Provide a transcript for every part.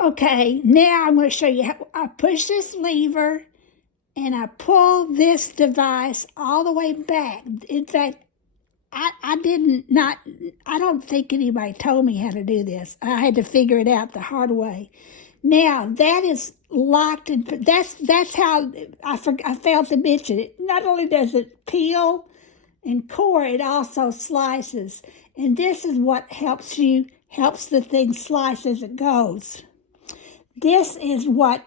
Okay, now I'm going to show you how I push this lever and I pull this device all the way back. In fact, I don't think anybody told me how to do this. I had to figure it out the hard way. Now that is locked, and that's how I failed to mention it. Not only does it peel and core, it also slices, and this is what helps the thing slice as it goes. This is what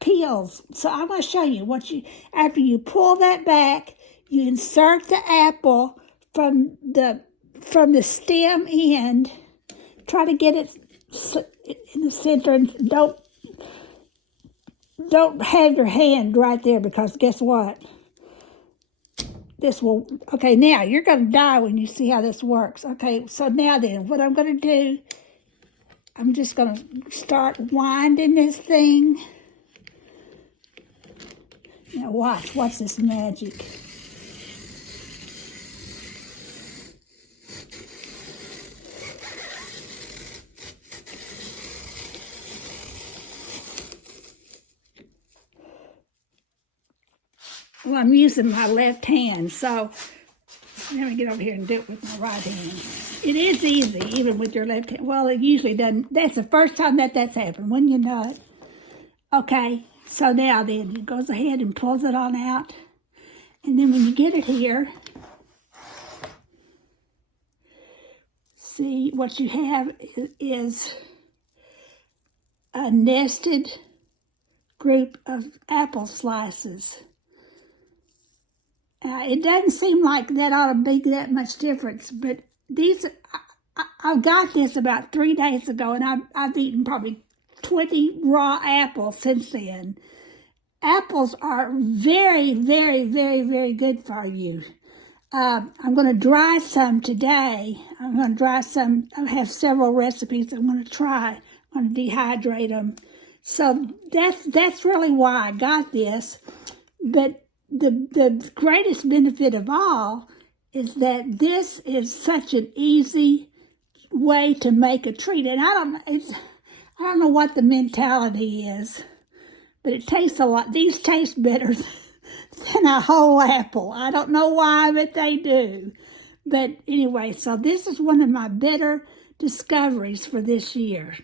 peels. So I'm going to show you after you pull that back, you insert the apple from the stem end. Try to get it in the center, and don't have your hand right there, because guess what? This will, okay, now you're going to die when you see how this works. Okay, so now then, what I'm going to do, I'm just going to start winding this thing. Now watch this magic. Well, I'm using my left hand, so let me get over here and do it with my right hand. It is easy, even with your left hand. Well, it usually doesn't. That's the first time that's happened, wouldn't you know it? Okay, so now then, it goes ahead and pulls it on out. And then when you get it here, see what you have is a nested group of apple slices. It doesn't seem like that ought to be that much difference, but I got this about 3 days ago, and I've eaten probably 20 raw apples since then. Apples are very, very, very, very good for you. I'm going to dry some today. I'm going to dry some. I have several recipes I'm going to try. I'm going to dehydrate them. So that's really why I got this. But the greatest benefit of all is that this is such an easy way to make a treat. And I don't know what the mentality is, but it tastes a lot. These taste better than a whole apple. I don't know why, but they do. But anyway, so this is one of my better discoveries for this year.